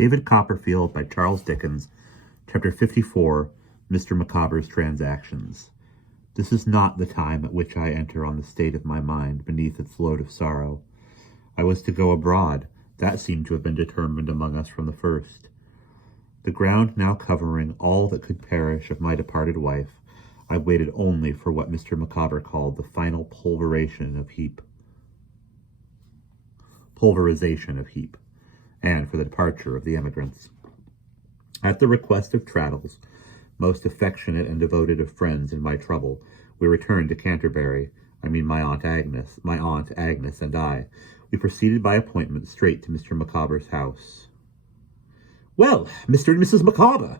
David Copperfield by Charles Dickens, Chapter 54, Mr. McCawber's Transactions. This is not the time at which I enter on the state of my mind beneath its load of sorrow. I was to go abroad. That seemed to have been determined among us from the first. The ground now covering all that could perish of my departed wife, I waited only for what Mr. McCawber called the final pulverization of heap, and for the departure of the emigrants. At the request of Traddles, most affectionate and devoted of friends in my trouble, we returned to Canterbury. My Aunt Agnes and I. We proceeded by appointment straight to Mr. McCawber's house. "Well, Mr. and Mrs. McCawber,"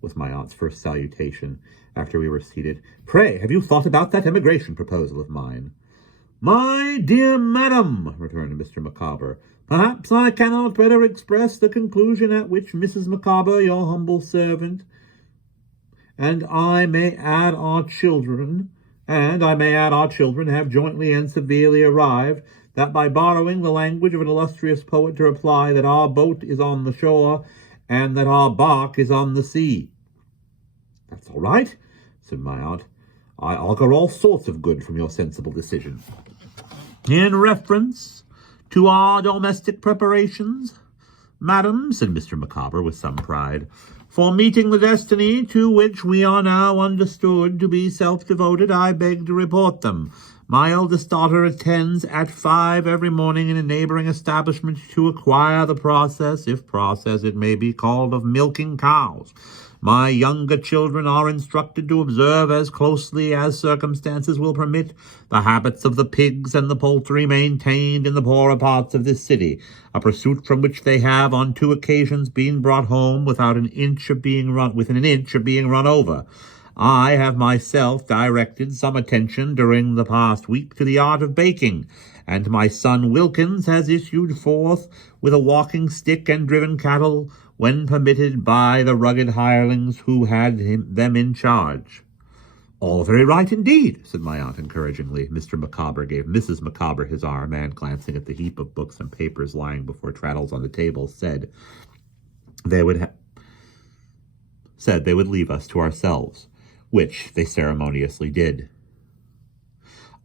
was my aunt's first salutation, after we were seated. "Pray, have you thought about that emigration proposal of mine?" "My dear madam," returned Mr. McCawber, "perhaps I cannot better express the conclusion at which Mrs. McCawber, your humble servant, and I may add our children, have jointly and severely arrived, that by borrowing the language of an illustrious poet to reply that our boat is on the shore and that our bark is on the sea." "That's all right," said my aunt. "I augur all sorts of good from your sensible decision." "In reference to our domestic preparations, madam," said Mr. McCawber with some pride, "for meeting the destiny to which we are now understood to be self-devoted, I beg to report them. My eldest daughter attends at 5 every morning in a neighboring establishment to acquire the process, if process it may be called, of milking cows. My younger children are instructed to observe as closely as circumstances will permit the habits of the pigs and the poultry maintained in the poorer parts of this city, a pursuit from which they have on 2 occasions been brought home within an inch of being run over. I have myself directed some attention during the past week to the art of baking, and my son Wilkins has issued forth with a walking stick and driven cattle when permitted by the rugged hirelings who had them in charge." "All very right indeed," said my aunt encouragingly. Mr. McCawber gave Mrs. McCawber his arm, and, glancing at the heap of books and papers lying before Traddles on the table, said they would leave us to ourselves, which they ceremoniously did.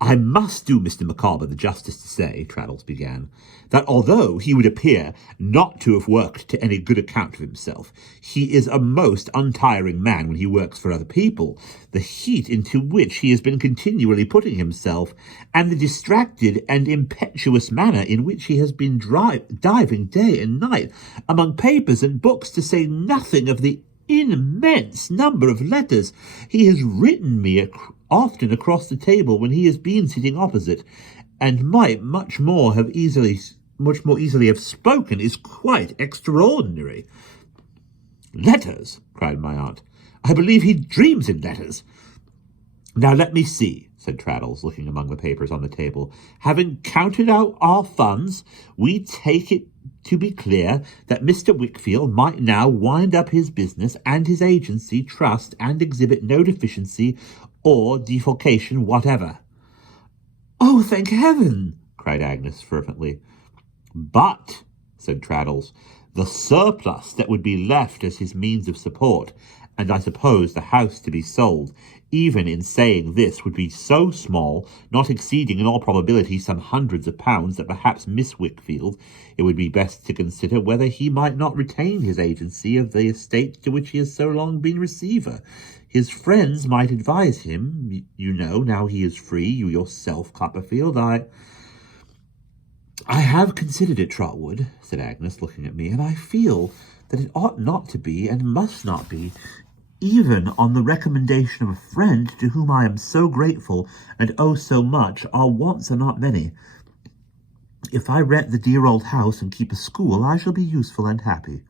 "I must do Mr. McCawber the justice to say," Traddles began, "that although he would appear not to have worked to any good account of himself, he is a most untiring man when he works for other people. The heat into which he has been continually putting himself, and the distracted and impetuous manner in which he has been diving day and night among papers and books, to say nothing of the immense number of letters he has written me often across the table when he has been sitting opposite, and might much more easily have spoken, is quite extraordinary." "Letters!" cried my aunt. "I believe he dreams in letters." "Now let me see," said Traddles, looking among the papers on the table. "Having counted out our funds, we take it to be clear that Mr. Wickfield might now wind up his business and his agency trust and exhibit no deficiency or defalcation whatever." "Oh, thank heaven!" cried Agnes fervently. "But," said Traddles, "the surplus that would be left as his means of support, and I suppose the house to be sold, even in saying this, would be so small, not exceeding in all probability some hundreds of pounds, that perhaps Miss Wickfield, it would be best to consider whether he might not retain his agency of the estate to which he has so long been receiver. His friends might advise him, you know, now he is free, you yourself, Copperfield. I have considered it, Trotwood," said Agnes, looking at me, "and I feel that it ought not to be, and must not be, even on the recommendation of a friend to whom I am so grateful and owe so much. Our wants are not many. If I rent the dear old house and keep a school, I shall be useful and happy."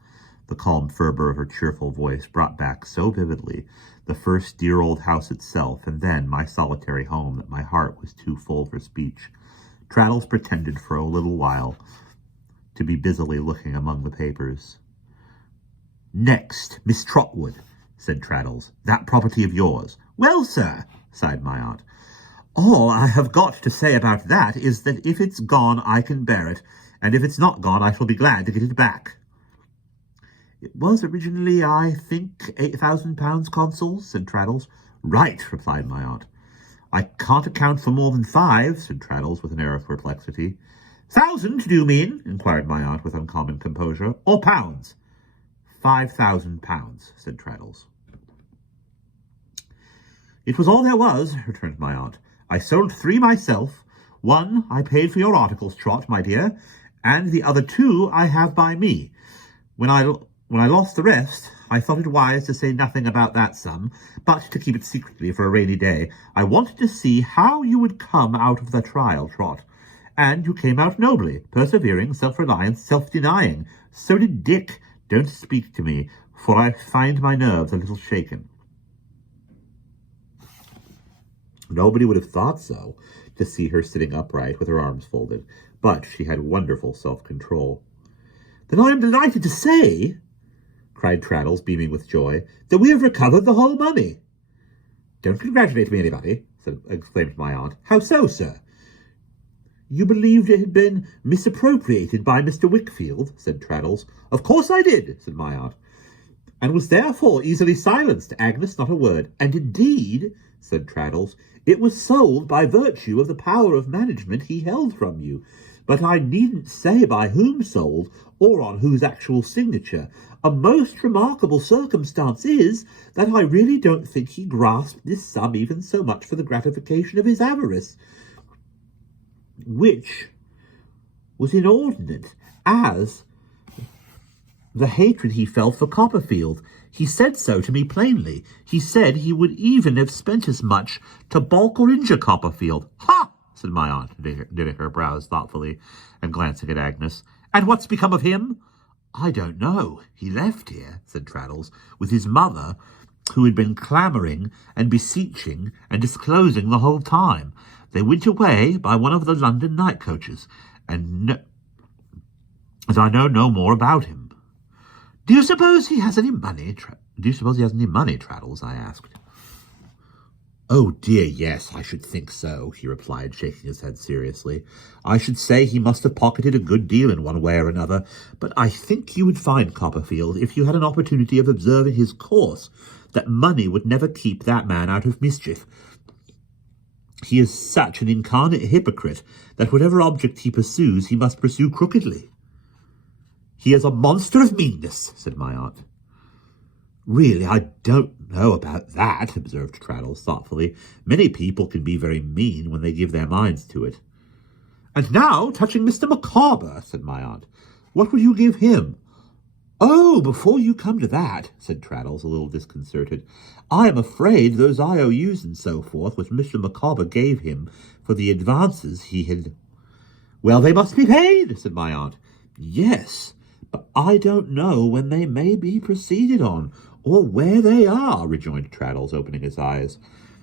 The calm fervor of her cheerful voice brought back so vividly the first dear old house itself, and then my solitary home, that my heart was too full for speech. Traddles pretended for a little while to be busily looking among the papers. "Next, Miss Trotwood," said Traddles, "that property of yours." "Well, sir," sighed my aunt, "all I have got to say about that is that if it's gone I can bear it, and if it's not gone I shall be glad to get it back." It was originally, I think, £8,000, consul, said Traddles. Right, replied my aunt. I can't account for more than 5, said Traddles with an air of perplexity. 1,000, do you mean? Inquired my aunt with uncommon composure. Or pounds? £5,000, said Traddles. It was all there was, returned my aunt. I sold 3 myself. 1 I paid for your articles, Trot, my dear, and the other 2 I have by me. When I lost the rest, I thought it wise to say nothing about that sum, but to keep it secretly for a rainy day. I wanted to see how you would come out of the trial, Trot. And you came out nobly, persevering, self-reliant, self-denying. So did Dick. Don't speak to me, for I find my nerves a little shaken. Nobody would have thought so, to see her sitting upright with her arms folded, but she had wonderful self-control. Then I am delighted to say, cried Traddles, beaming with joy, that we have recovered the whole money. Don't congratulate me, anybody, exclaimed my aunt. How so, sir? You believed it had been misappropriated by Mr. Wickfield, said Traddles. Of course I did, said my aunt, and was therefore easily silenced. Agnes, not a word. And indeed, said Traddles, it was sold by virtue of the power of management he held from you. But I needn't say by whom sold, or on whose actual signature. A most remarkable circumstance is that I really don't think he grasped this sum even so much for the gratification of his avarice, which was inordinate, as the hatred he felt for Copperfield. He said so to me plainly. He said he would even have spent as much to balk or injure Copperfield. Ha! Said my aunt, knitting her brows thoughtfully and glancing at Agnes. And what's become of him? I don't know. He left here, said Traddles, with his mother, who had been clamouring and beseeching and disclosing the whole time. They went away by one of the London night coaches, and I know no more about him. Do you suppose he has any money, Traddles? I asked. Oh, dear, yes, I should think so, he replied, shaking his head seriously. I should say he must have pocketed a good deal in one way or another, but I think you would find, Copperfield, if you had an opportunity of observing his course, that money would never keep that man out of mischief. He is such an incarnate hypocrite that whatever object he pursues, he must pursue crookedly. He is a monster of meanness, said my aunt. Really, I don't know about that, observed Traddles thoughtfully. Many people can be very mean when they give their minds to it. And now, touching Mr. McCawber, said my aunt, what will you give him? Oh, before you come to that, said Traddles, a little disconcerted, I am afraid those IOUs and so forth which Mr. McCawber gave him for the advances he had... Well, they must be paid, said my aunt. Yes, but I don't know when they may be proceeded on, or where they are, rejoined Traddles, opening his eyes.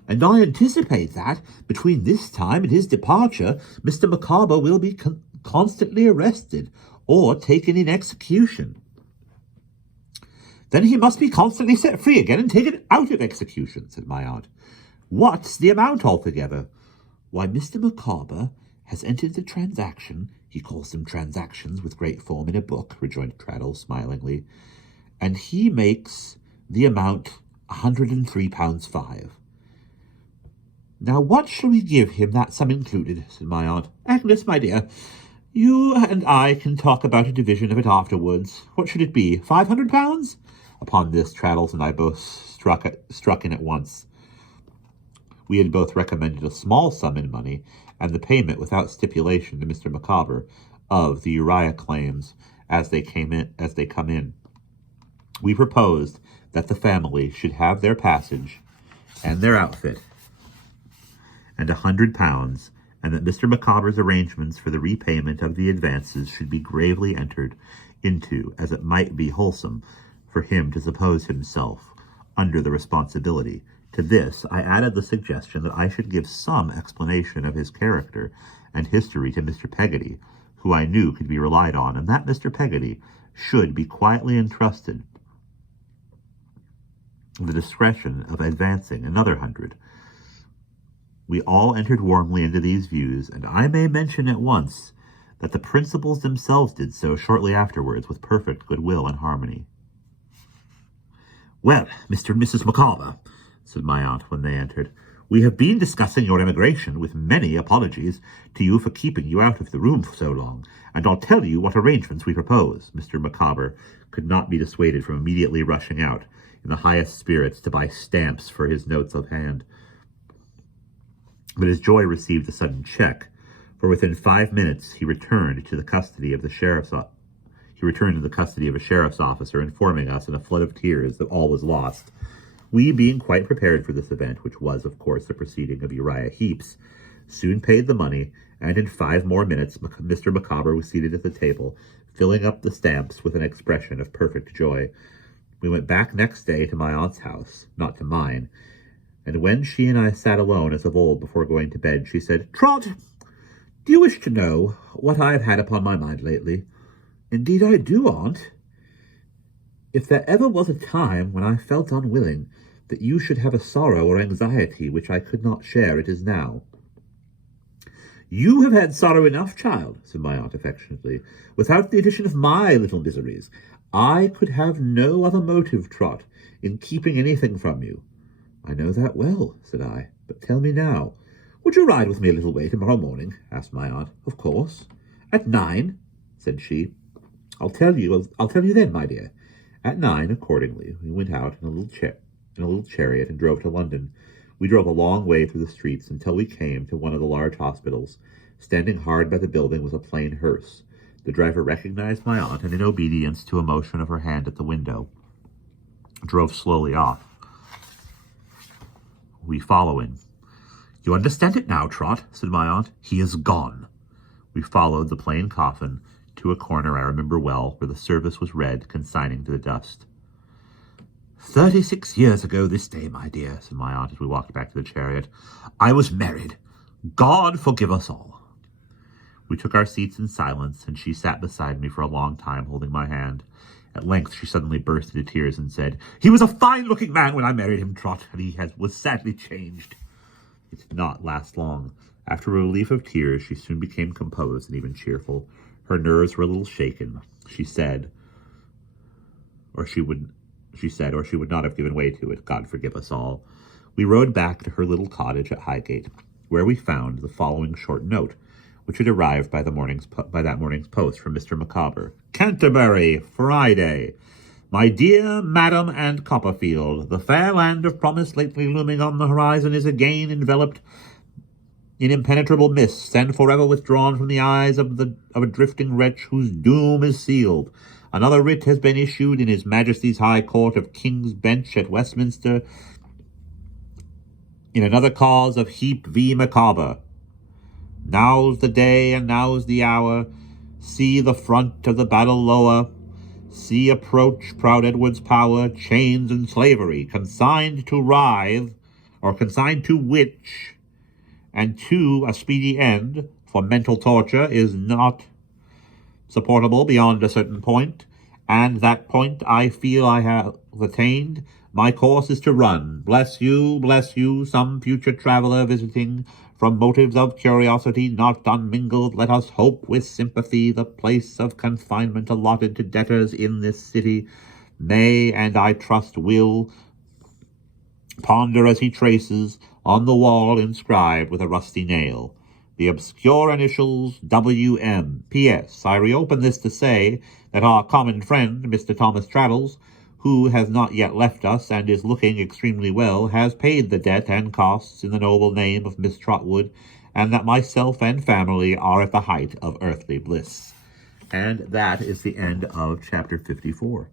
And I anticipate that, between this time and his departure, Mr. McCawber will be constantly arrested, or taken in execution. Then he must be constantly set free again and taken out of execution, said my aunt. What's the amount altogether? Why, Mr. McCawber has entered the transaction, he calls them transactions with great form in a book, rejoined Traddles smilingly, and he makes the amount £103.5. Now what shall we give him, that sum included, said my aunt. Agnes, my dear, you and I can talk about a division of it afterwards. What should it be, £500? Upon this, Traddles and I both struck in at once. We had both recommended a small sum in money, and the payment without stipulation to Mr. McCawber of the Uriah claims as they come in. We proposed that the family should have their passage and their outfit, and £100, and that Mr. McCawber's arrangements for the repayment of the advances should be gravely entered into, as it might be wholesome for him to suppose himself under the responsibility. To this I added the suggestion that I should give some explanation of his character and history to Mr. Peggotty, who I knew could be relied on, and that Mr. Peggotty should be quietly entrusted the discretion of advancing another 100. We all entered warmly into these views, and I may mention at once that the principals themselves did so shortly afterwards with perfect goodwill and harmony. "Well, Mr. and Mrs. McCawber," said my aunt when they entered, "we have been discussing your emigration, with many apologies to you for keeping you out of the room for so long, and I'll tell you what arrangements we propose." Mr. McCawber could not be dissuaded from immediately rushing out, in the highest spirits, to buy stamps for his notes of hand. But his joy received a sudden check, for within 5 minutes he returned to the custody of a sheriff's officer, informing us in a flood of tears that all was lost. We, being quite prepared for this event, which was, of course, the proceeding of Uriah Heeps, soon paid the money, and in 5 more minutes Mr. McCawber was seated at the table, filling up the stamps with an expression of perfect joy. We went back next day to my aunt's house, not to mine, and when she and I sat alone as of old before going to bed, she said, "Trot, do you wish to know what I have had upon my mind lately?" "Indeed I do, aunt." "If there ever was a time when I felt unwilling that you should have a sorrow or anxiety which I could not share, it is now." "You have had sorrow enough, child," said my aunt affectionately, "without the addition of my little miseries. I could have no other motive, Trot, in keeping anything from you." "I know that well," said I, "but tell me now." "Would you ride with me a little way tomorrow morning?" asked my aunt. "Of course." "At 9?" said she. I'll tell you then, my dear." At 9, accordingly, we went out in a little chariot and drove to London. We drove a long way through the streets until we came to one of the large hospitals. Standing hard by the building was a plain hearse. The driver recognized my aunt, and in obedience to a motion of her hand at the window, drove slowly off, we following. "You understand it now, Trot," said my aunt. "He is gone." We followed the plain coffin to a corner I remember well, where the service was read, consigning to the dust. 36 years ago this day, my dear," said my aunt as we walked back to the chariot, "I was married. God forgive us all." We took our seats in silence, and she sat beside me for a long time, holding my hand. At length she suddenly burst into tears and said, "He was a fine-looking man when I married him, Trot, and he was sadly changed." It did not last long. After a relief of tears, she soon became composed and even cheerful. Her nerves were a little shaken. She said, or she would not have given way to it, God forgive us all. We rode back to her little cottage at Highgate, where we found the following short note, which had arrived by that morning's post from Mr. McCawber. "Canterbury, Friday. My dear Madam and Copperfield, the fair land of promise lately looming on the horizon is again enveloped in impenetrable mists, and forever withdrawn from the eyes of a drifting wretch whose doom is sealed. Another writ has been issued in His Majesty's High Court of King's Bench at Westminster in another cause of Heep v. McCawber. Now's the day and now's the hour. See the front of the battle lower. See approach proud Edward's power, chains and slavery, consigned to writhe, or consigned to witch, and to a speedy end, for mental torture is not supportable beyond a certain point, and that point I feel I have attained. My course is to run. Bless you, some future traveller visiting from motives of curiosity not unmingled, let us hope with sympathy the place of confinement allotted to debtors in this city may, and I trust will, ponder as he traces on the wall inscribed with a rusty nail the obscure initials W.M. P.S. I reopen this to say that our common friend, Mr. Thomas Traddles, who has not yet left us and is looking extremely well, has paid the debt and costs in the noble name of Miss Trotwood, and that myself and family are at the height of earthly bliss. And that is the end of chapter 54.